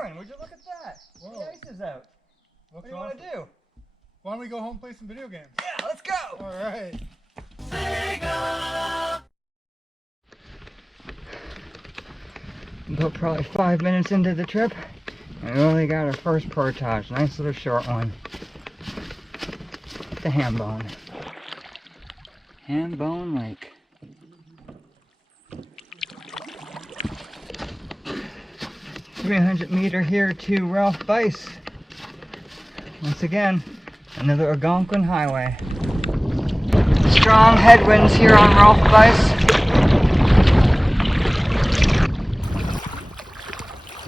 Deren, would you look at that? Whoa. The ice is out. What do you want to do? Why don't we go home and play some video games? Yeah, let's go! Alright. About probably 5 minutes into the trip, and we only got our first portage. Nice little short one. The Hambone. Hambone Lake. $300 here to Ralph Bice. Once again, another Algonquin highway. Strong headwinds here on Ralph Bice.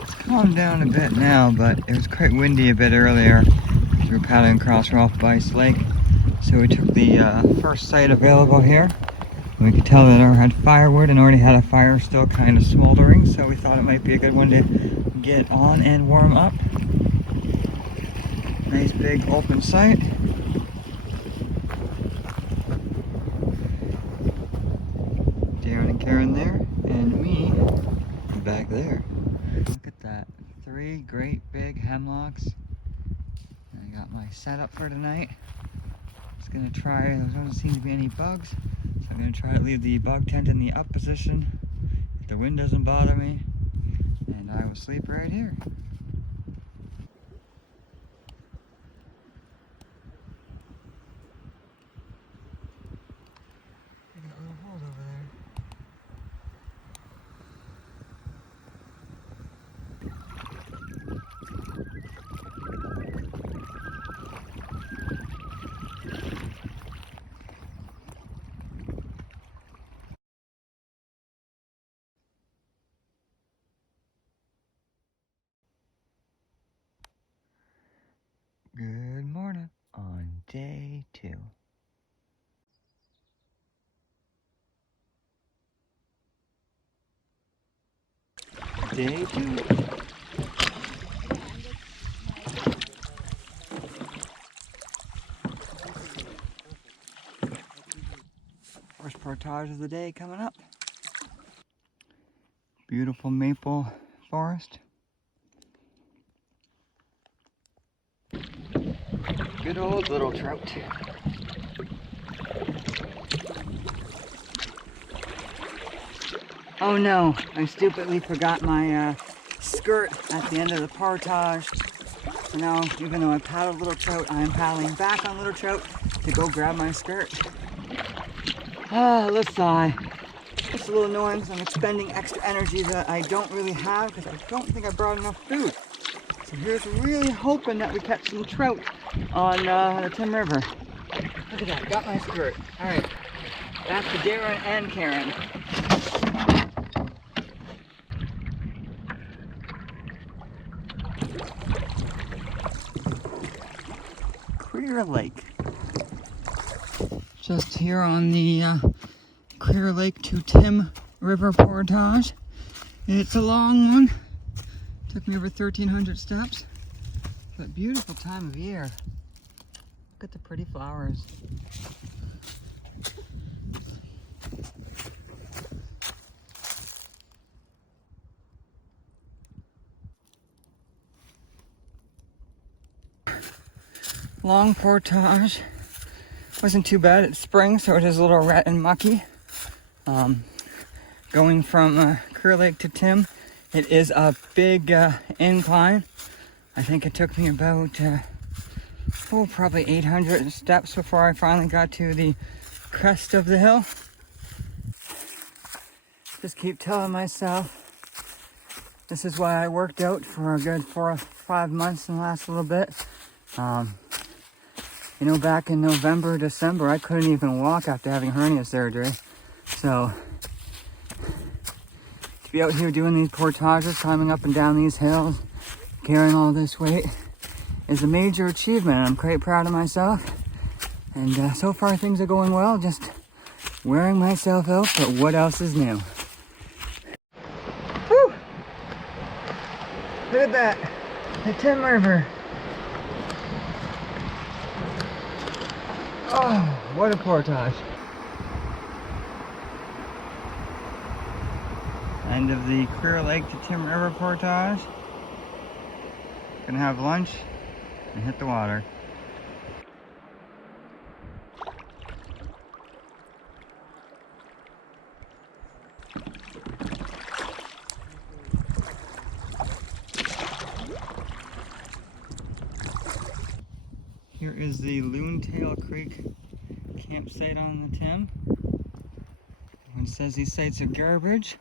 It's calmed down a bit now, but it was quite windy a bit earlier. We were paddling across Ralph Bice Lake, so we took the first site available here. We could tell that it had firewood and already had a fire still kind of smoldering, so we thought it might be a good one to get on and warm up. Nice big open site. Deren and Karyn there, and me back there. Look at that. 3 great big hemlocks. I got my setup for tonight. Just gonna try, there doesn't seem to be any bugs, so I'm gonna try to leave the bug tent in the up position if the wind doesn't bother me, and I will sleep right here. I got a little hole over there. Good morning on day 2. Day 2. First portage of the day coming up. Beautiful maple forest. Good old little trout. Oh no, I stupidly forgot my skirt at the end of the portage. So now, even though I paddled little trout, I am paddling back on little trout to go grab my skirt. Let's sigh. It's a little annoying because I'm expending extra energy that I don't really have because I don't think I brought enough food. So here's really hoping that we catch some trout on the Tim River. Look at that, got my skirt. Alright, back to Deren and Karyn. Clear Lake. Just here on the Clear Lake to Tim River portage. It's a long one. Took me over 1,300 steps. But beautiful time of year. Look at the pretty flowers. Long portage. Wasn't too bad. It's spring, so it is a little wet and mucky. Going from Clear Lake to Tim, it is a big incline. I think it took me about probably 800 steps before I finally got to the crest of the hill. Just keep telling myself this is why I worked out for a good 4 or 5 months in the last little bit. You know, back in November, December, I couldn't even walk after having hernia surgery. So, to be out here doing these portages, climbing up and down these hills, carrying all this weight, is a major achievement. I'm quite proud of myself. And so far things are going well, just wearing myself out, but what else is new? Whew! Look at that, the Tim River. Oh, what a portage. End of the Clear Lake to Tim River portage. Gonna have lunch and hit the water. Here is the Loontail Creek campsite on the Tim. Everyone says these sites are garbage.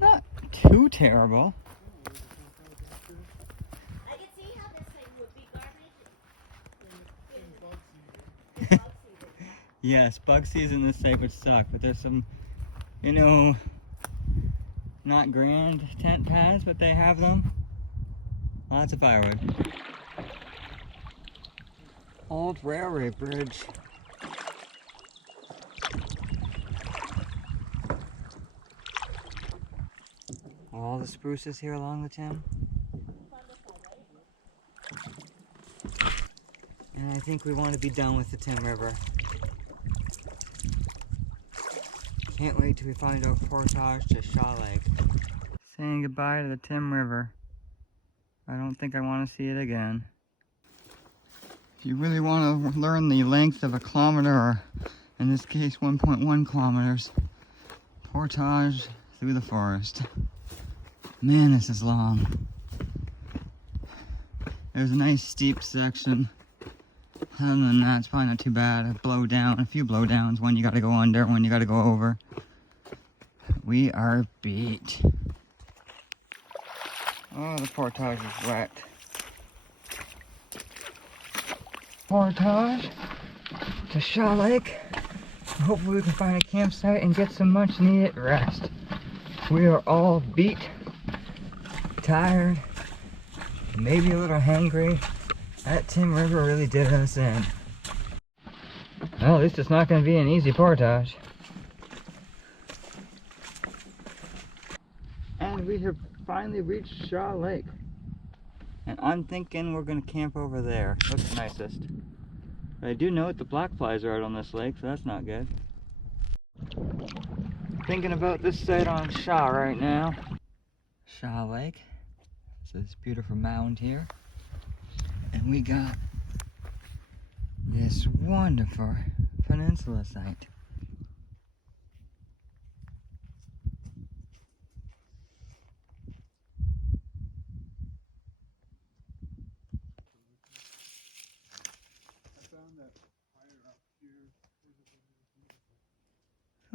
Not too terrible. I can see how this thing would be garbage. Yes, bug season this site would suck, but there's some, you know, not grand tent pads, but they have them. Lots of firewood. Old railway bridge. All the spruces here along the Tim. And I think we want to be done with the Tim River. Can't wait till we find out Portage to Shah Lake. Saying goodbye to the Tim River. I don't think I want to see it again. If you really want to learn the length of a kilometer, or in this case 1.1 kilometers, Portage through the forest. Man, this is long. There's a nice steep section. Other than that, it's probably not too bad. A few blowdowns, one you gotta go under, one you gotta go over. We are beat. Oh, the Portage is wet. Portage to Shah Lake. Hopefully we can find a campsite and get some much needed rest. We are all beat, tired, maybe a little hangry. That Tim River really did us in. Well, at least it's not going to be an easy portage. And we have finally reached Shah Lake. And I'm thinking we're going to camp over there. Looks nicest. But I do note the black flies are out on this lake, so that's not good. Thinking about this site on Shah right now. Shah Lake. So this beautiful mound here. And we got this wonderful peninsula site.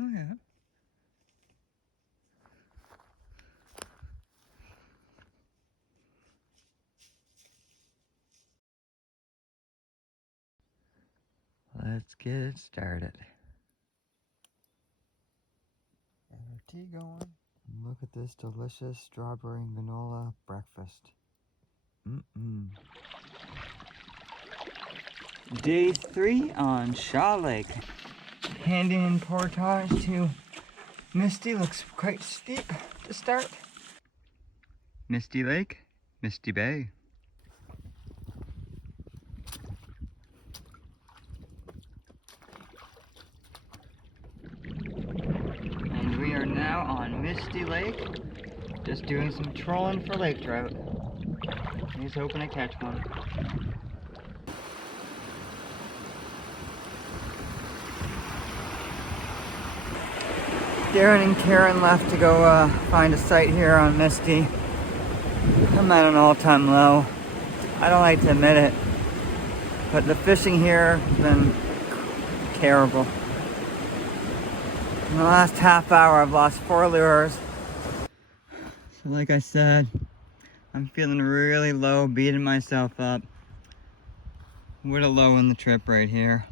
Oh yeah. Let's get it started. Get our tea going. And look at this delicious strawberry and granola breakfast. Day 3 on Shah Lake. Handing in Portage to Misty. Looks quite steep to start. Misty Lake, Misty Bay. And we are now on Misty Lake, just doing some trolling for lake trout. He's hoping to catch one. Deren and Karyn left to go find a site here on Misty. I'm at an all-time low. I don't like to admit it, but the fishing here has been terrible. In the last half hour, I've lost 4 lures. So like I said, I'm feeling really low, beating myself up. What a low in the trip right here.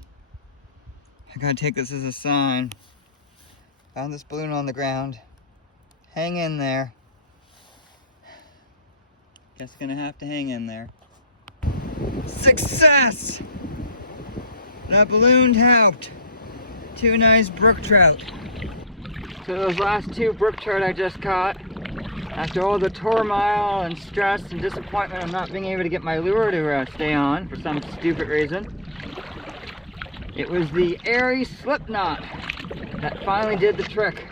I gotta take this as a sign. Found this balloon on the ground. Hang in there. Guess gonna have to hang in there. Success! That balloon helped. 2 nice brook trout. So those last 2 brook trout I just caught, after all the turmoil and stress and disappointment of not being able to get my lure to stay on for some stupid reason, it was the airy slip knot that finally did the trick.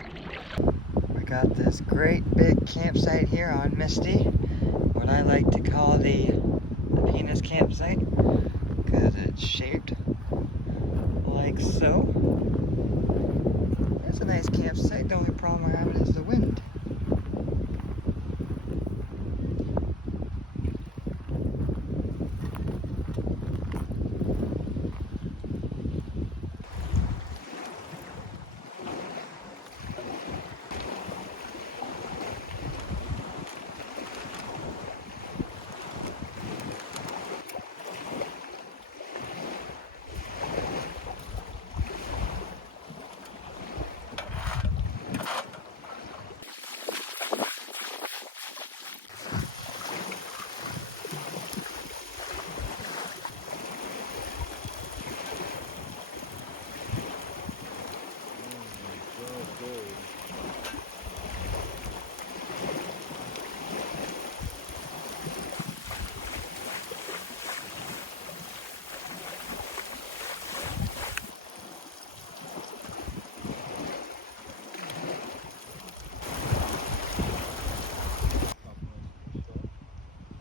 We got this great big campsite here on Misty. What what I like to call the penis campsite, because it's shaped like so. It's a nice campsite. The only problem we're having is the wind.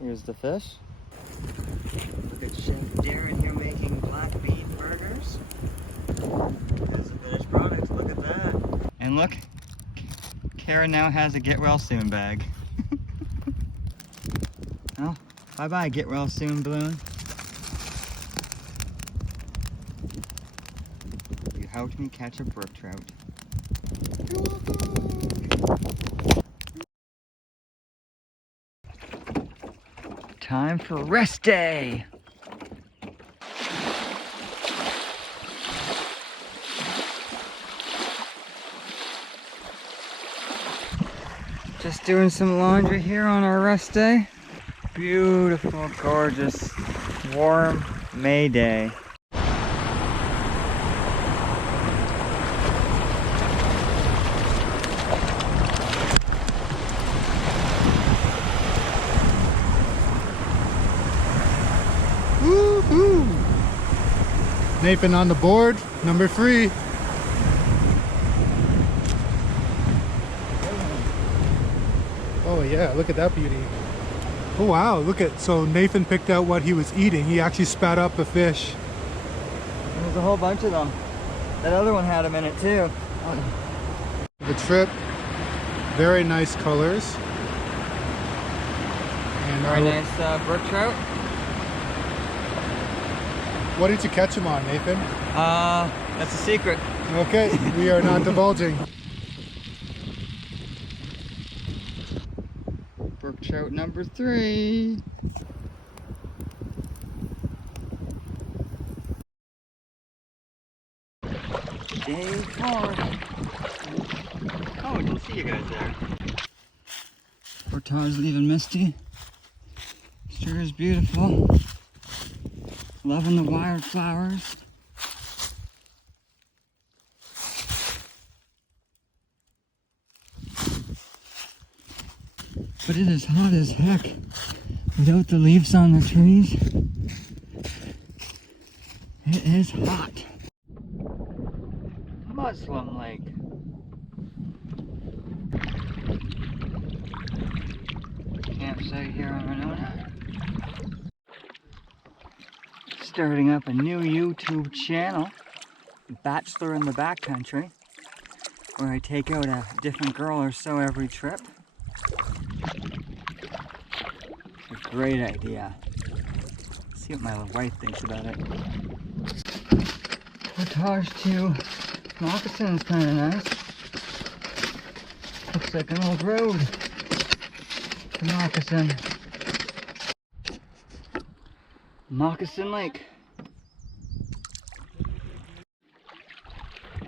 Here's the fish. Look at Chef Deren here making black bean burgers. That's a finished product, look at that. And look, Karyn now has a get well soon bag. Well, bye bye get well soon balloon. You helped me catch a brook trout. You're welcome. Time for rest day. Just doing some laundry here on our rest day. Beautiful, gorgeous, warm May day. Woo-hoo! Nathan on the board, number 3. Oh yeah, look at that beauty. Oh wow, look at, so Nathan picked out what he was eating. He actually spat up a fish. There's a whole bunch of them. That other one had them in it too. The trip, very nice colors. And Very nice brook trout. what did you catch him on, Nathan? That's a secret. Okay, we are not divulging. Brook trout number 3. Day 4. Oh, I didn't see you guys there. Portage leaving Misty. Sure is beautiful. Loving the wildflowers. But it is hot as heck without the leaves on the trees. It is hot. Muslim Lake. Campsite here on Wenona. Starting up a new YouTube channel, Bachelor in the Backcountry, where I take out a different girl or so every trip. It's a great idea. Let's see what my wife thinks about it. Portage to Moccasin is kind of nice. Looks like an old road to Moccasin. Moccasin Lake.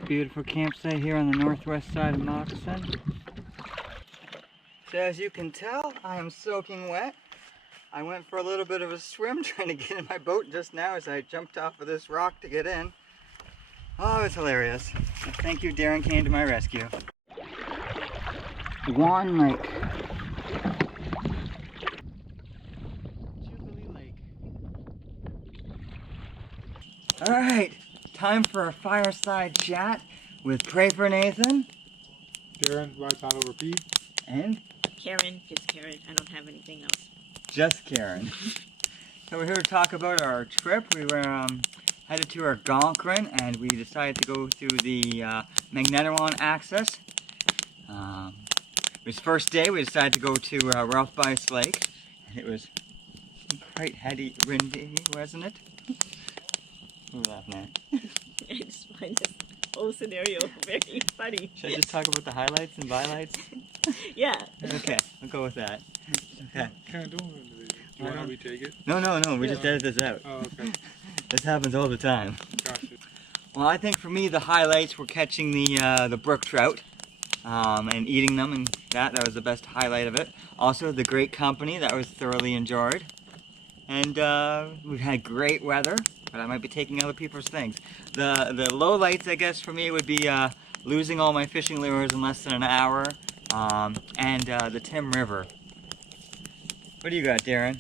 Beautiful campsite here on the northwest side of Moccasin. So as you can tell, I am soaking wet. I went for a little bit of a swim trying to get in my boat just now as I jumped off of this rock to get in. Oh, it's hilarious. Thank you, Deren came to my rescue. Magnetewan Lake. Jubilee Lake. Alright, time for a fireside chat with Pray for Nathan. Deren, right out over Pete. And Karyn, just Karyn. I don't have anything else. just Karyn. So we're here to talk about our trip. We were headed to Algonquin, and we decided to go through the Magnetewan Access. It was first day. We decided to go to Ralph Bice Lake. It was quite heady, windy, wasn't it? What are you laughing at? I just find this whole scenario very funny. Should I just talk about the highlights and bylights? Yeah. Okay, I'll go with that. Okay. Kind of don't want to do you want to have me take it? No, we just edited this out. Oh, okay. This happens all the time. Gotcha. Well, I think for me the highlights were catching the brook trout and eating them, and that was the best highlight of it. Also the great company, that was thoroughly enjoyed. And we've had great weather, but I might be taking other people's things. The low lights, I guess, for me would be losing all my fishing lures in less than an hour, and the Tim River. What do you got, Deren?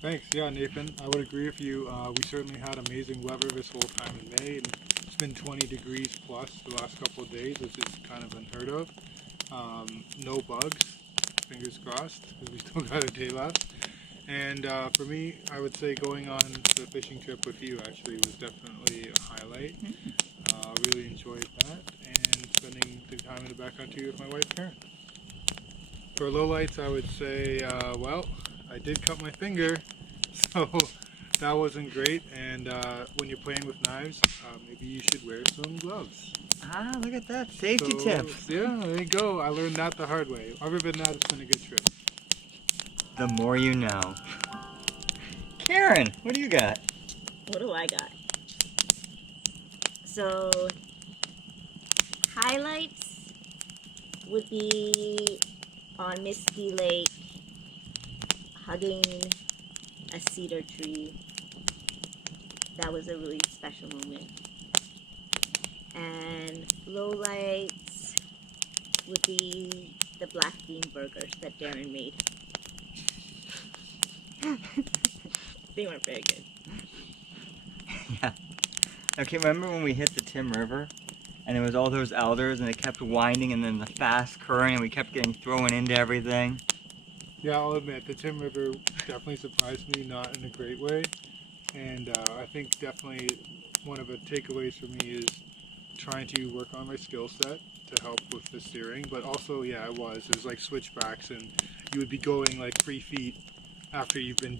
Thanks. Yeah, Nathan, I would agree with you. We certainly had amazing weather this whole time in May, and it's been 20 degrees plus the last couple of days, which is kind of unheard of. No bugs, fingers crossed, because we still got a day left. And for me, I would say going on the fishing trip with you actually was definitely a highlight. Really enjoyed that, and spending the time in the backcountry with my wife, Karyn. For lowlights, I would say, well, I did cut my finger, so that wasn't great. And when you're playing with knives, maybe you should wear some gloves. Ah, look at that. Safety tip. Yeah, there you go. I learned that the hard way. Other than that, it's been a good trip. The more you know. Karyn, what do you got? What do I got? So, highlights would be on Misty Lake, hugging a cedar tree. That was a really special moment. And lowlights would be the black bean burgers that Deren made. They weren't very good. Yeah. Okay, remember when we hit the Tim River and there was all those alders and it kept winding and then the fast current and we kept getting thrown into everything? Yeah, I'll admit, the Tim River definitely surprised me, not in a great way. And I think definitely one of the takeaways for me is trying to work on my skill set to help with the steering. But also, yeah, it was like switchbacks, and you would be going like 3 feet after you've been,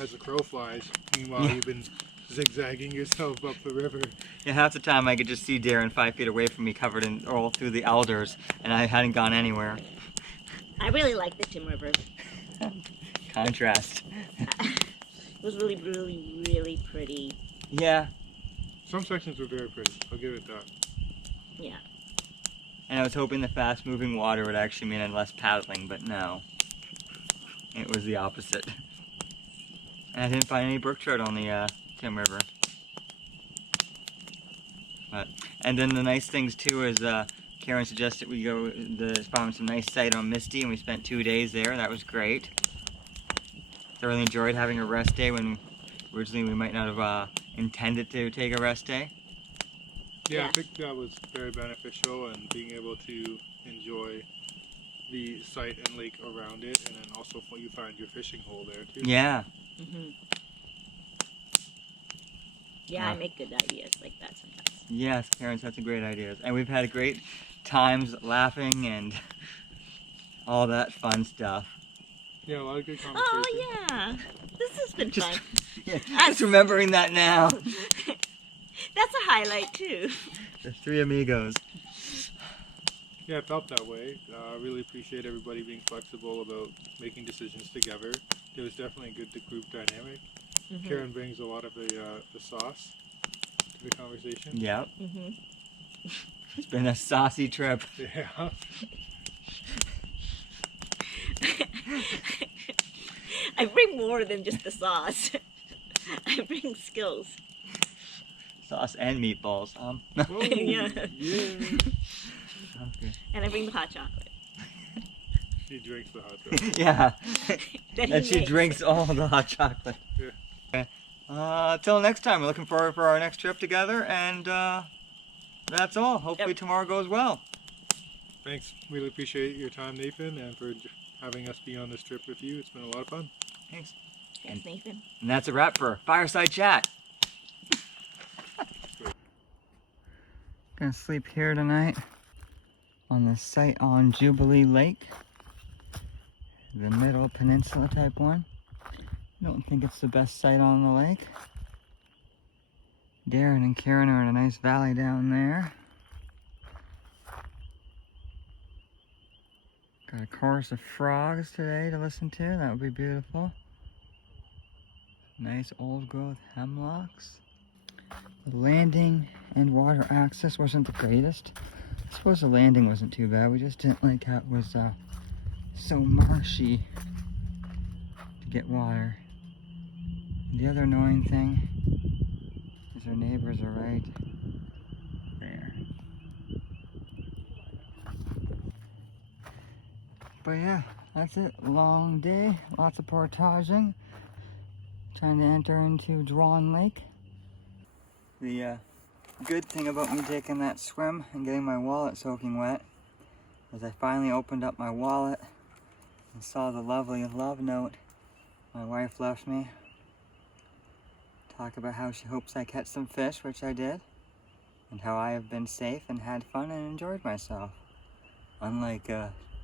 as the crow flies. Meanwhile, you've been zigzagging yourself up the river. Yeah, half the time I could just see Deren 5 feet away from me covered in all through the alders and I hadn't gone anywhere. I really like the Tim River. Contrast. It was really, really, really pretty. Yeah. Some sections were very pretty, I'll give it that. Yeah. And I was hoping the fast moving water would actually mean less paddling, but no. It was the opposite. And I didn't find any brook trout on the Tim River. And then the nice things too is Karyn suggested we go found some nice site on Misty, and we spent 2 days there. That was great. Thoroughly enjoyed having a rest day when originally we might not have intended to take a rest day. Yeah, I think that was very beneficial, and being able to enjoy the site and lake around it, and then also you find your fishing hole there too. Yeah. Mm-hmm. Yeah, I make good ideas like that sometimes. Yes, Karyn's had some great ideas. And we've had great times laughing and all that fun stuff. Yeah, a lot of good conversation. Oh, yeah. This has been fun. Yeah, just remembering that now. That's a highlight, too. The three amigos. Yeah, it felt that way. I really appreciate everybody being flexible about making decisions together. There was definitely a good group dynamic. Mm-hmm. Karyn brings a lot of the sauce to the conversation. Yep. Mm-hmm. It's been a saucy trip. Yeah. I bring more than just the sauce. I bring skills. Sauce and meatballs. Oh, Yeah. Yeah. Okay. And I bring the hot chocolate. She drinks the hot chocolate. Yeah. That And he she makes. drinks all the hot chocolate. Yeah. Okay. Till next time. We're looking forward for our next trip together, and that's all. Hopefully tomorrow goes well. Thanks. Really appreciate your time, Nathan, and for having us be on this trip with you. It's been a lot of fun. Thanks. Thanks, Nathan. And that's a wrap for Fireside Chat. Gonna sleep here tonight on the site on Jubilee Lake, the middle peninsula type one. I don't think it's the best site on the lake. Deren and Karyn are in a nice valley down there. Got a chorus of frogs today to listen to. That would be beautiful. Nice old growth hemlocks. The landing and water access wasn't the greatest. I suppose the landing wasn't too bad. We just didn't like how it was so marshy to get water. And the other annoying thing is our neighbors are right there. But yeah, that's it. Long day, lots of portaging. Trying to enter into Drawn Lake. The good thing about me taking that swim and getting my wallet soaking wet is I finally opened up my wallet and saw the lovely love note my wife left me. Talk about how she hopes I catch some fish, which I did, and how I have been safe and had fun and enjoyed myself. Unlike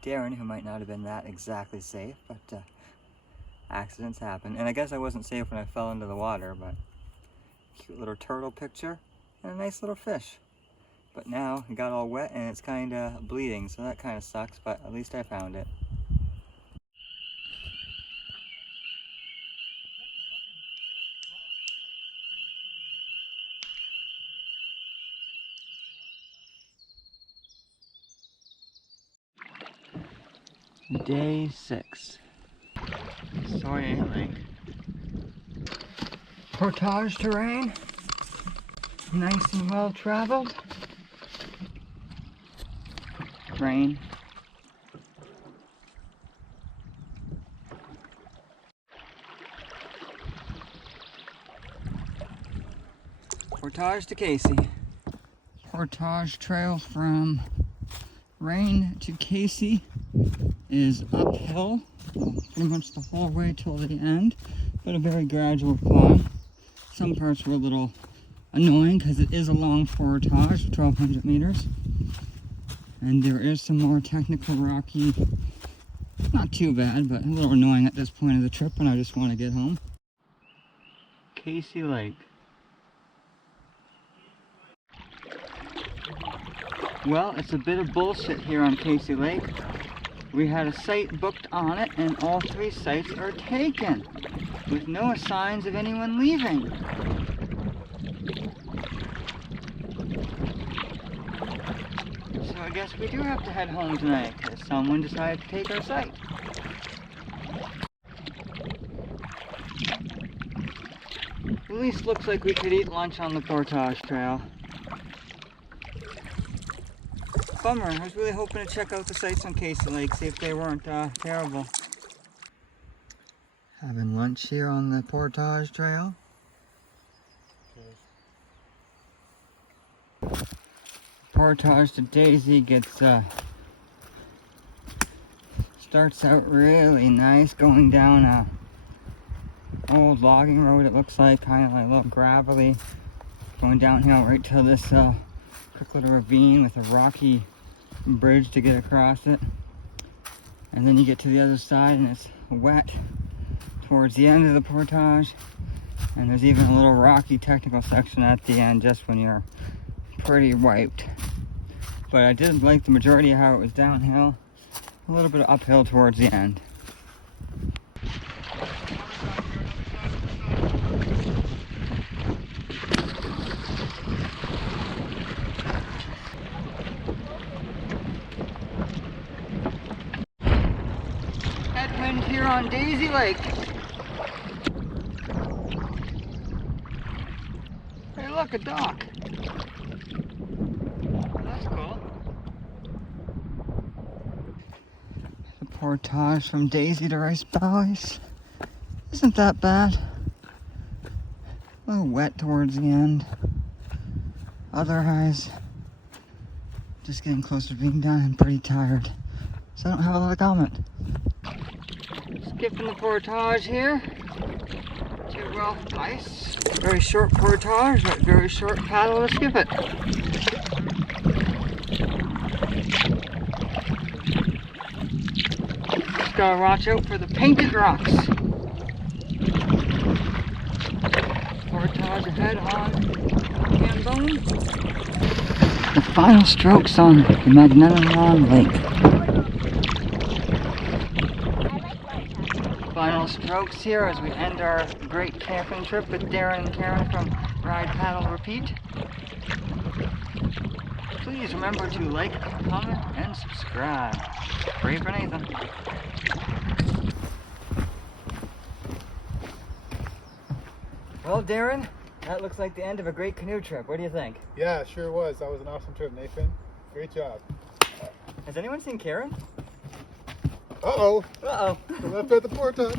Deren, who might not have been that exactly safe, but accidents happen. And I guess I wasn't safe when I fell into the water, but cute little turtle picture and a nice little fish. But now it got all wet and it's kind of bleeding, so that kind of sucks, but at least I found it. Day 6. Sawyers Lake. Portage terrain. Nice and well traveled. Rain. Portage to Casey. Portage trail from Rain to Casey is uphill, pretty much the whole way till the end, but a very gradual climb. Some parts were a little annoying because it is a long portage, 1,200 meters, and there is some more technical rocky, not too bad, but a little annoying at this point of the trip when I just want to get home. Casey Lake. Well, it's a bit of bullshit here on Casey Lake. We had a site booked on it, and all 3 sites are taken, with no signs of anyone leaving. So I guess we do have to head home tonight, because someone decided to take our site. At least looks like we could eat lunch on the Portage Trail. Bummer, I was really hoping to check out the sites on Casey Lake, see if they weren't terrible. Having lunch here on the Portage Trail. Portage to Daisy gets starts out really nice, going down a old logging road. It looks like kind of like a little gravelly, going downhill right to this quick little ravine with a rocky bridge to get across it, and then you get to the other side and it's wet towards the end of the portage, and there's even a little rocky technical section at the end just when you're pretty wiped. But I did like the majority of how it was downhill, a little bit of uphill towards the end. Headwind here on Daisy Lake. Hey look, a dock. That's cool. The portage from Daisy to Rice Valleys isn't that bad. A little wet towards the end. Otherwise, just getting closer to being done and pretty tired. So I don't have a lot of comment. Skipping the portage here to Ralph Bice. Very short portage, but very short paddle to skip it. Just gotta watch out for the painted rocks. Portage ahead on Hambone. The final strokes on the Magnetewan Lake. Final strokes here as we end our great camping trip with Deren and Karyn from Ride Paddle Repeat. Please remember to like, comment, and subscribe. Pray for Nathan. Well, Deren, that looks like the end of a great canoe trip. What do you think? Yeah, it sure was. That was an awesome trip, Nathan. Great job. Has anyone seen Karyn? Uh-oh. Uh-oh. We left at the portage.